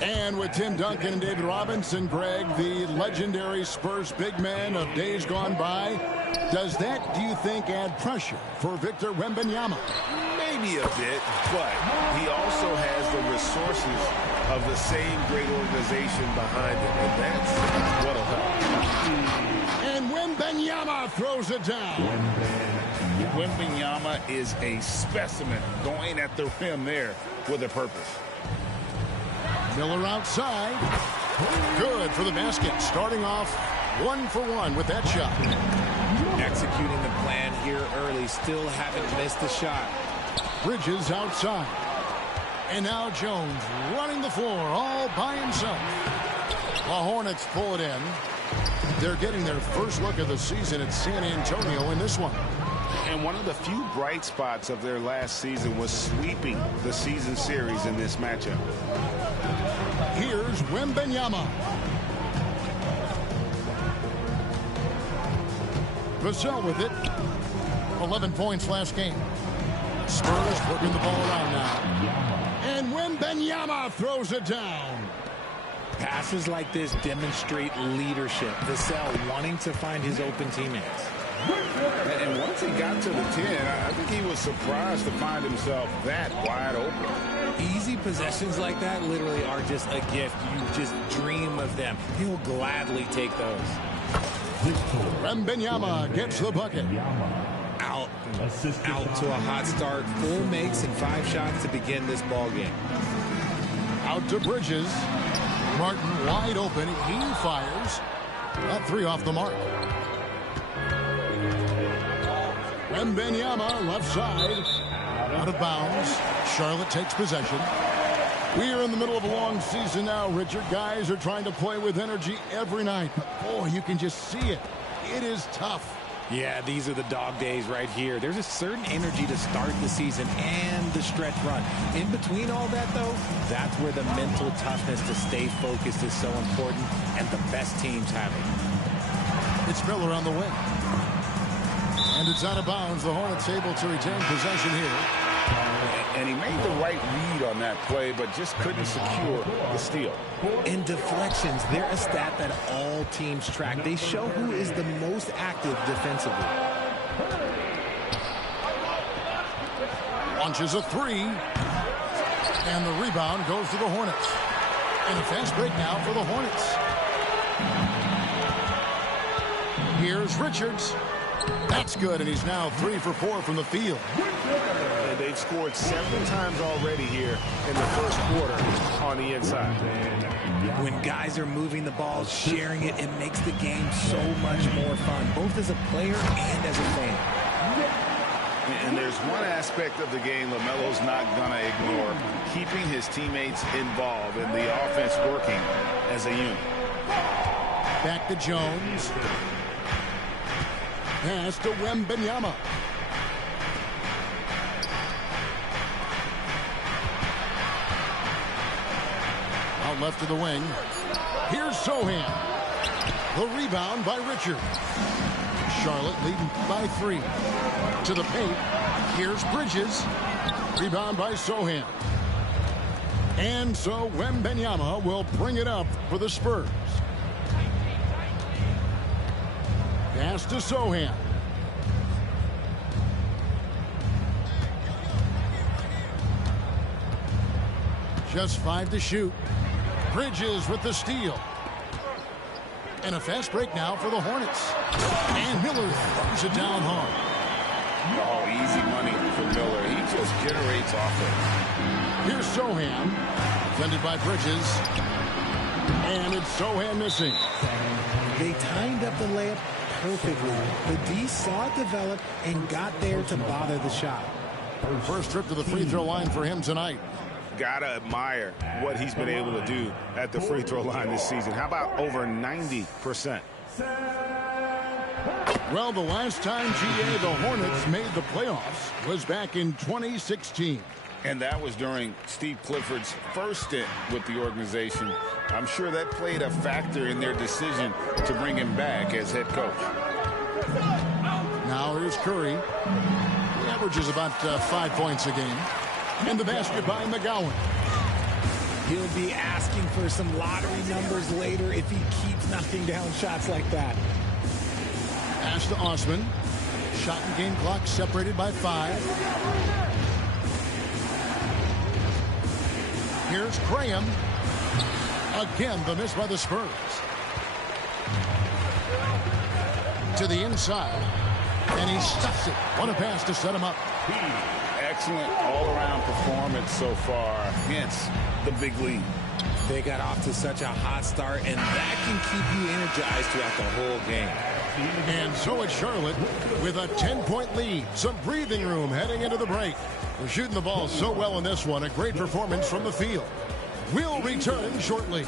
And with Tim Duncan and David Robinson, Greg, the legendary Spurs big man of days gone by, does that, do you think, add pressure for Victor Wembanyama? Maybe a bit, but he also has the resources of the same great organization behind him, and that's what'll help. And Wembanyama throws it down. Wembanyama is a specimen going at the rim there with a purpose. Miller outside. Good for the basket. Starting off 1-for-1 with that shot. Executing the plan here early. Still haven't missed the shot. Bridges outside. And now Jones running the floor all by himself. The Hornets pull it in. They're getting their first look of the season at San Antonio in this one. And one of the few bright spots of their last season was sweeping the season series in this matchup. Here's Wembanyama. Vassell with it. 11 points last game. Spurs working the ball around now. And Wembanyama throws it down. Passes like this demonstrate leadership. Vassell wanting to find his open teammates. And once he got to the 10, I think he was surprised to find himself that wide open. Easy possessions like that literally are just a gift. You just dream of them. He'll gladly take those. Wembanyama gets the bucket. Out to a hot start. 4 makes and 5 shots to begin this ball game. Out to Bridges. Martin wide open. He fires. That 3 off the mark. Wembanyama left side. Out of bounds. Charlotte takes possession. We are in the middle of a long season now, Richard. Guys are trying to play with energy every night. Boy, you can just see it. It is tough. Yeah, these are the dog days right here. There's a certain energy to start the season and the stretch run. In between all that, though, that's where the mental toughness to stay focused is so important, and the best teams have it. It's Miller on the wing. And it's out of bounds. The Hornets able to retain possession here. And he made the right read on that play, but just couldn't secure the steal. And deflections, they're a stat that all teams track. They show who is the most active defensively. Launches a 3. And the rebound goes to the Hornets. And a fast break now for the Hornets. Here's Richards. That's good, and he's now 3 for 4 from the field. And they've scored 7 times already here in the first quarter on the inside. When guys are moving the ball, sharing it, it makes the game so much more fun, both as a player and as a fan. And there's one aspect of the game LaMelo's not going to ignore, keeping his teammates involved and the offense working as a unit. Back to Jones. Pass to Wembanyama. Out left to the wing. Here's Sohan. The rebound by Richard. Charlotte leading by 3. To the paint. Here's Bridges. Rebound by Sohan. And so Wembanyama will bring it up for the Spurs. Pass to Sohan. Just 5 to shoot. Bridges with the steal. And a fast break now for the Hornets. And Miller throws it down hard. Oh, easy money for Miller. He just generates offense. Here's Sohan. Defended by Bridges. And it's Sohan missing. They timed up the layup perfectly. The D saw it develop and got there to bother the shot. First trip to the free throw line for him tonight. Gotta admire what he's been able to do at the free throw line this season. How about over 90%? Well, the last time GA the Hornets made the playoffs was back in 2016. And that was during Steve Clifford's first stint with the organization. I'm sure that played a factor in their decision to bring him back as head coach. Now here's Curry. He averages about 5 points a game. And the basket by McGowan. He'll be asking for some lottery numbers later if he keeps knocking down shots like that. Pass to Osman. Shot and game clock separated by 5. Here's Graham. Again, the miss by the Spurs. To the inside. And he stuffs it. What a pass to set him up. Excellent all-around performance so far against the big league. They got off to such a hot start, and that can keep you energized throughout the whole game. And so it's Charlotte with a 10-point lead. Some breathing room heading into the break. They're shooting the ball so well in this one. A great performance from the field. We'll return shortly.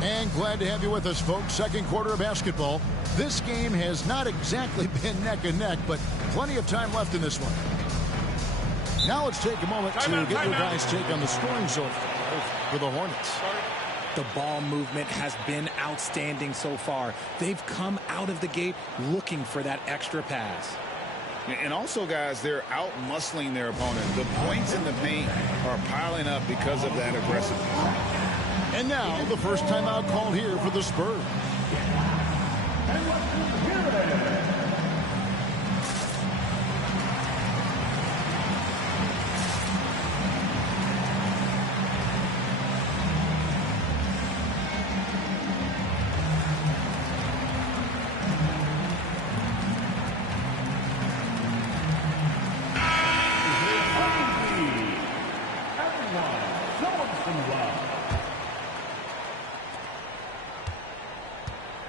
And glad to have you with us, folks. Second quarter of basketball. This game has not exactly been neck and neck, but plenty of time left in this one. Now let's take a moment to get your guys' take on the scoring so far for the Hornets. The ball movement has been outstanding so far. They've come out of the gate looking for that extra pass. And also, guys, they're out-muscling their opponent. The points in the paint are piling up because of that aggressiveness. And now, the first timeout called here for the Spurs.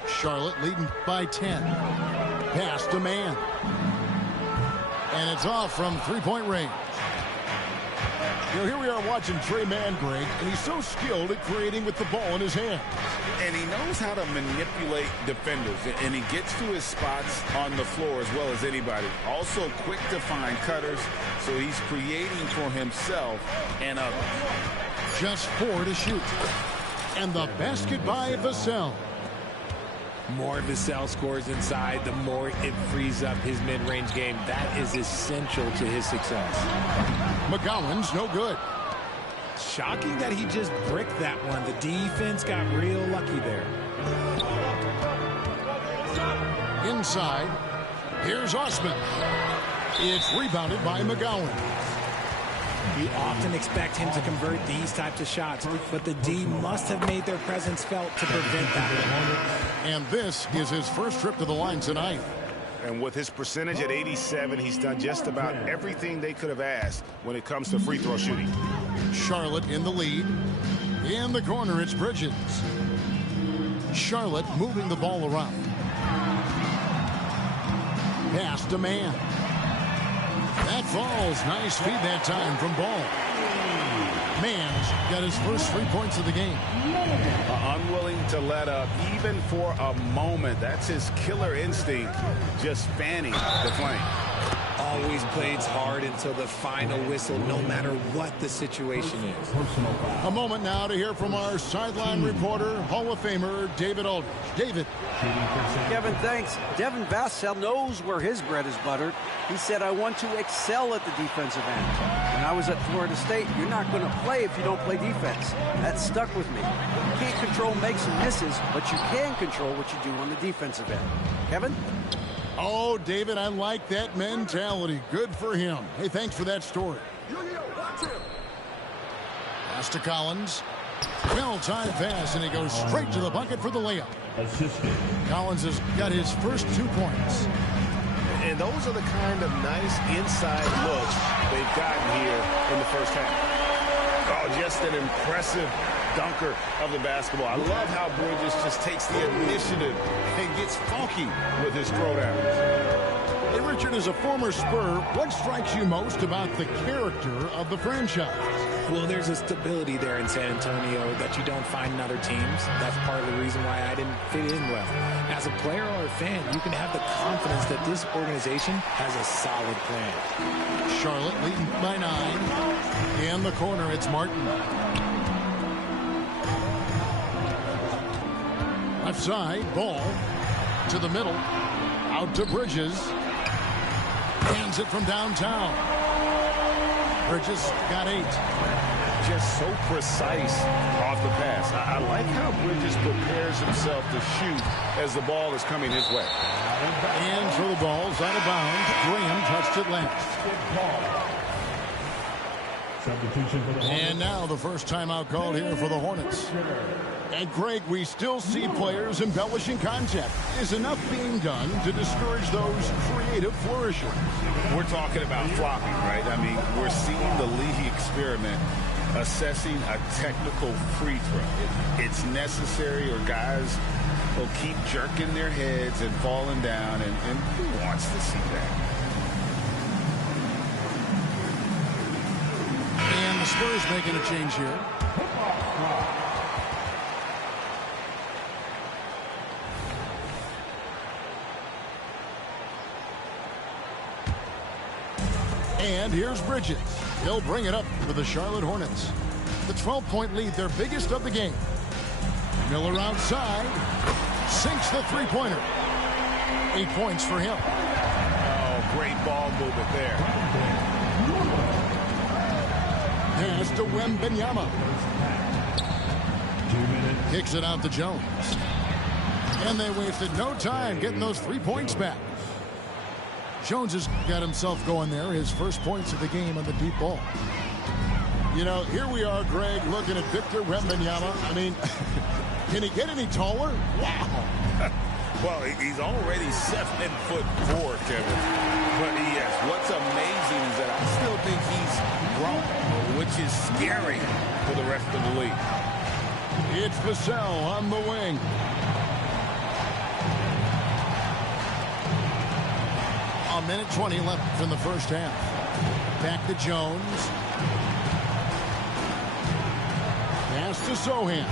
Charlotte leading by 10. Pass to man. And it's off from three-point range. You know, here we are watching Trey Mann, Greg, and he's so skilled at creating with the ball in his hand. And he knows how to manipulate defenders, and he gets to his spots on the floor as well as anybody. Also quick to find cutters, so he's creating for himself and others. Just 4 to shoot. And the basket by Vassell. More Vassell scores inside, the more it frees up his mid-range game. That is essential to his success. McGowan's no good. Shocking that he just bricked that one. The defense got real lucky there. Inside, here's Osman. It's rebounded by McGowan. You often expect him to convert these types of shots, but the D must have made their presence felt to prevent that. And this is his first trip to the line tonight. And with his percentage at 87, he's done just about everything they could have asked when it comes to free throw shooting. Charlotte in the lead. In the corner, it's Bridges. Charlotte moving the ball around. Pass to man. That falls. Nice feed that time from Ball. Mann's got his first 3 points of the game. Unwilling to let up even for a moment. That's his killer instinct, just fanning the flame. Always plays hard until the final whistle, no matter what the situation is. A moment now to hear from our sideline reporter, Hall of Famer David Aldridge. David. Kevin, thanks. Devin Vassell knows where his bread is buttered. He said, I want to excel at the defensive end. When I was at Florida State, you're not going to play if you don't play defense. That stuck with me. You can't control makes and misses, but you can control what you do on the defensive end. Kevin? Oh, David, I like that mentality. Good for him. Hey, thanks for that story. Pass to Collins. Well-timed pass, and he goes straight to the bucket for the layup. Collins has got his first 2 points. And those are the kind of nice inside looks they've gotten here in the first half. Oh, just an impressive dunker of the basketball. I love how Bridges just takes the initiative and gets funky with his throwdowns. Hey, Richard, as a former Spur, what strikes you most about the character of the franchise? Well, there's a stability there in San Antonio that you don't find in other teams. That's part of the reason why I didn't fit in well. As a player or a fan, you can have the confidence that this organization has a solid plan. Charlotte leading by 9. In the corner, it's Martin. Left side, ball to the middle. Out to Bridges. Hands it from downtown. Bridges got 8. Just so precise off the pass. I like how Bridges prepares himself to shoot as the ball is coming his way. And so the ball's out of bounds. Graham touched it last. And now the first timeout called here for the Hornets. And Greg, we still see players embellishing contact. Is enough being done to discourage those creative flourishes? We're talking about flopping, right? I mean, we're seeing the league experiment assessing a technical free throw. It's necessary, or guys will keep jerking their heads and falling down, and who wants to see that? And the Spurs making a change here. And here's Bridges. He'll bring it up for the Charlotte Hornets. The 12-point lead, their biggest of the game. Miller outside. Sinks the three-pointer. 8 points for him. Oh, great ball movement there. Pass to Wembanyama. Kicks it out to Jones. And they wasted no time getting those 3 points back. Jones has got himself going there. His first points of the game on the deep ball. You know, here we are, Greg, looking at Victor Wembanyama. I mean, can he get any taller? Wow. Well, he's already 7'4", Kevin. But yes, what's amazing is that I still think he's grown, which is scary for the rest of the league. It's Vassell on the wing. A minute 20 left in the first half. Back to Jones. Pass to Sohan.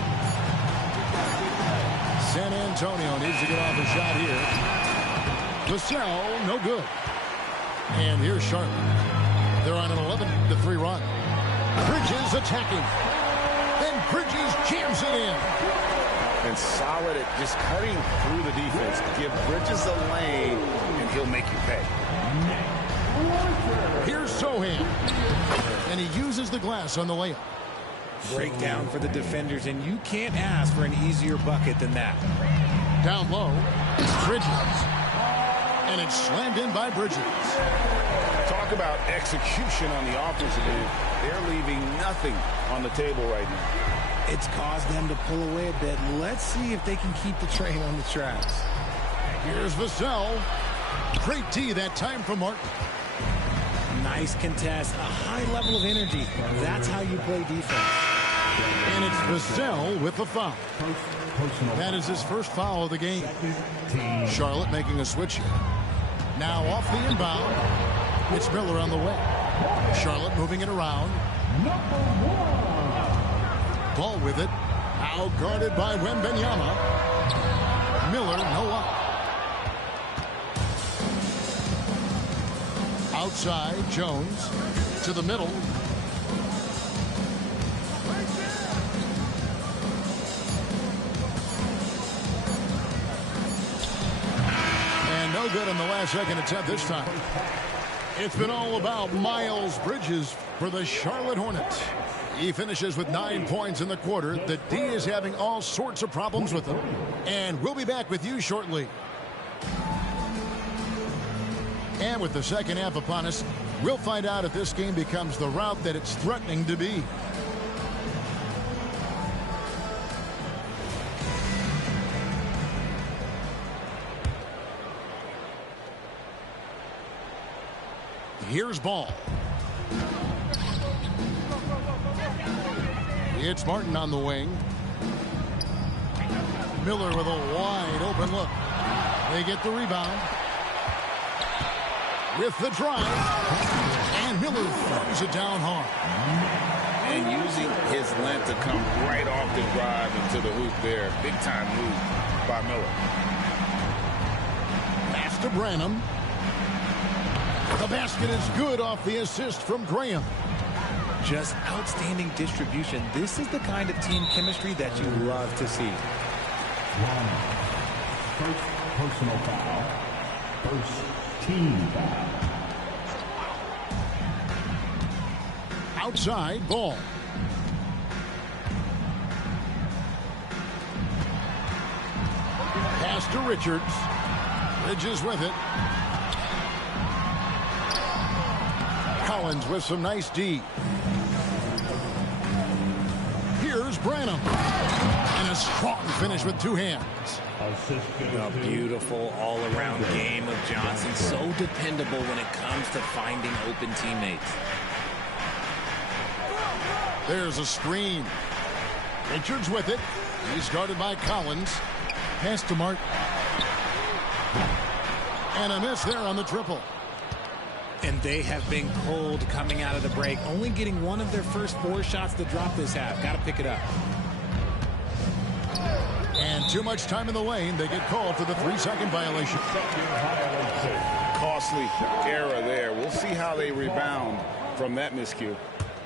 San Antonio needs to get off a shot here. Vassell, no good. And here's Charlotte. They're on an 11-3 run. Bridges attacking. Then Bridges jams it in. And solid at just cutting through the defense. Give Bridges a lane, and he'll make you pay. Here's Sohan. And he uses the glass on the layup. Breakdown for the defenders, and you can't ask for an easier bucket than that. Down low, Bridges. And it's slammed in by Bridges. Talk about execution on the offensive end. They're leaving nothing on the table right now. It's caused them to pull away a bit. Let's see if they can keep the train on the tracks. Here's Vassell. Great D that time from Martin. Nice contest, a high level of energy. That's how you play defense. And it's Vassell with the foul. That is his first foul of the game. Charlotte making a switch here. Now off the inbound. It's Miller on the way. Charlotte moving it around. Ball with it. Out guarded by Wembanyama. Miller, no up. Outside, Jones to the middle. And no good on the last second attempt this time. It's been all about Miles Bridges for the Charlotte Hornets. He finishes with 9 points in the quarter. The D is having all sorts of problems with him. And we'll be back with you shortly. And with the second half upon us, we'll find out if this game becomes the route that it's threatening to be. Here's Ball. It's Martin on the wing. Miller with a wide open look. They get the rebound. With the drive. And Miller throws it down hard. And using his length to come right off the drive into the hoop there. Big time move by Miller. Pass to Branham. The basket is good off the assist from Graham. Just outstanding distribution. This is the kind of team chemistry that you love to see. First personal foul. First team foul. Outside ball. Pass to Richards. Bridges with it. Collins with some nice D. Here's Branham. And a strong finish with two hands. A beautiful all-around game of Johnson. So dependable when it comes to finding open teammates. There's a screen. Richards with it. He's guarded by Collins. Pass to Martin. And a miss there on the triple. And they have been cold coming out of the break. Only getting one of their first 4 shots to drop this half. Got to pick it up. And too much time in the lane. They get called for the 3-second violation. Costly error there. We'll see how they rebound from that miscue.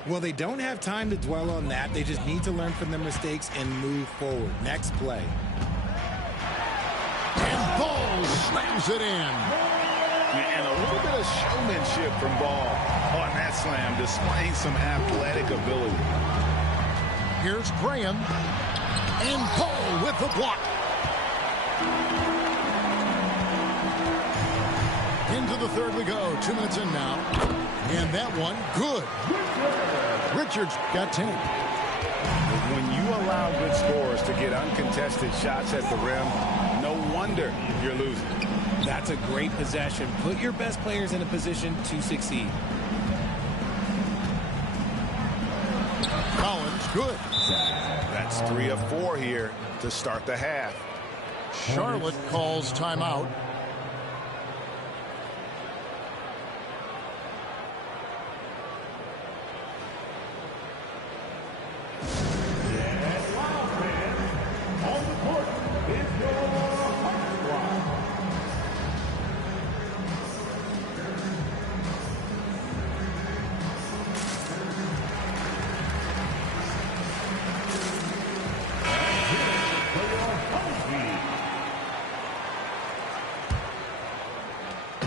Well, they don't have time to dwell on that. They just need to learn from their mistakes and move forward. Next play. And Ball slams it in. And a little bit of showmanship from Ball on that slam, displaying some athletic ability. Here's Graham. And Ball with the block. Into the third we go. 2 minutes in now. And that one, good. Richards got 10. When you allow good scorers to get uncontested shots at the rim, no wonder you're losing. That's a great possession. Put your best players in a position to succeed. Collins, good. That's 3 of 4 here to start the half. Charlotte calls timeout.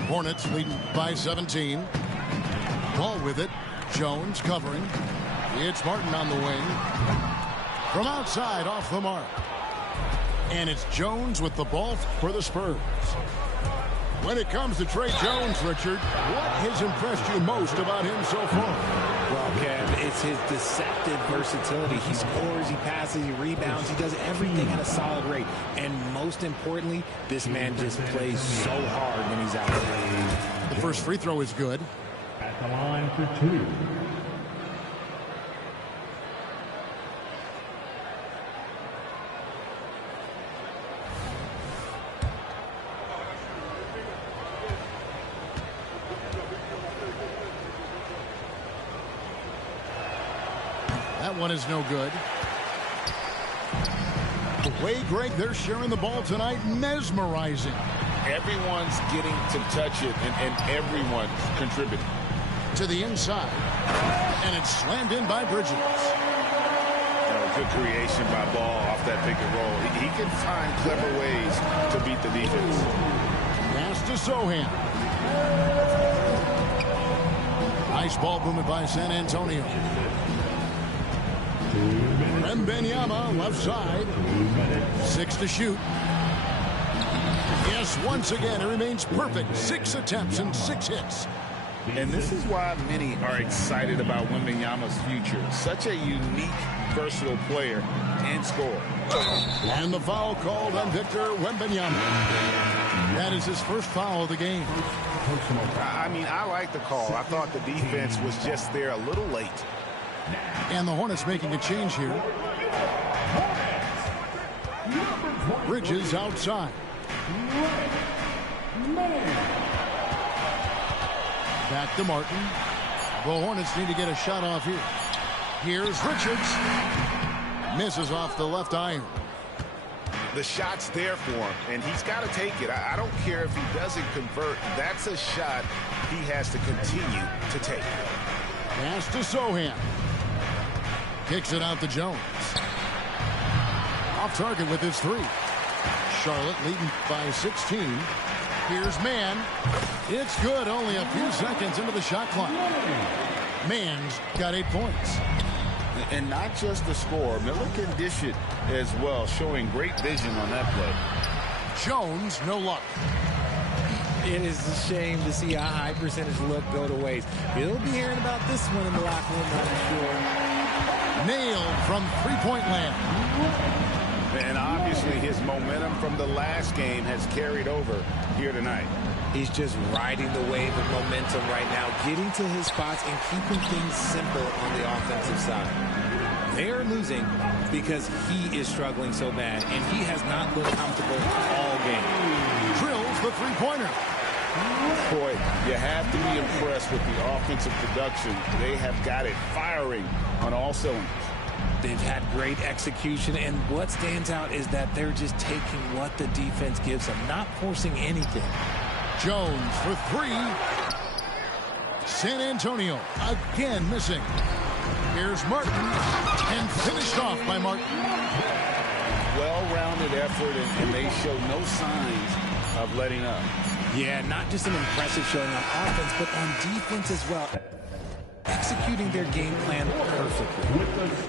Hornets leading by 17. Ball with it. Jones covering. It's Martin on the wing. From outside, off the mark. And it's Jones with the ball for the Spurs. When it comes to Trey Jones, Richard, what has impressed you most about him so far? Well, Kev, it's his deceptive versatility. He scores, he passes, he rebounds, he does everything at a solid rate. And most importantly, this man just plays so hard when he's out there. The first free throw is good. At the line for 2. That one is no good. The way, Greg, they're sharing the ball tonight, mesmerizing. Everyone's getting to touch it, and everyone's contributing. To the inside. And it's slammed in by Bridges. Good creation by Ball off that pick and roll. He can find clever ways to beat the defense. Pass to Sohan. Nice ball movement by San Antonio. Wembanyama left side. 6 to shoot. Yes, once again, it remains perfect. 6 attempts and 6 hits. And this is why many are excited about Wembanyama's future. Such a unique, versatile player and scorer. And the foul called on Victor Wembanyama. That is his first foul of the game. I mean, I like the call. I thought the defense was just there a little late. And the Hornets making a change here. Bridges outside. Back to Martin. The Hornets need to get a shot off here. Here's Richards. Misses off the left iron. The shot's there for him, and he's got to take it. I don't care if he doesn't convert. That's a shot he has to continue to take. Pass to Sohan. Kicks it out to Jones. Off target with his 3. Charlotte leading by 16. Here's Mann. It's good. Only a few seconds into the shot clock. Mann's got 8 points. And not just the score. Miller can dish it as well, showing great vision on that play. Jones, no luck. It is a shame to see a high percentage look go to waste. He'll be hearing about this one in the locker room, I'm sure. Nailed from three-point land. And obviously his momentum from the last game has carried over here tonight. He's just riding the wave of momentum right now, getting to his spots and keeping things simple on the offensive side. They are losing because he is struggling so bad, and he has not looked comfortable all game. Drills the three-pointer. Boy, you have to be impressed with the offensive production. They have got it firing on all cylinders. They've had great execution, and what stands out is that they're just taking what the defense gives them, not forcing anything. Jones for three. San Antonio again missing. Here's Martin, and finished off by Martin. Well-rounded effort, and they show no signs of letting up. Yeah, not just an impressive showing on offense, but on defense as well. Executing their game plan perfectly.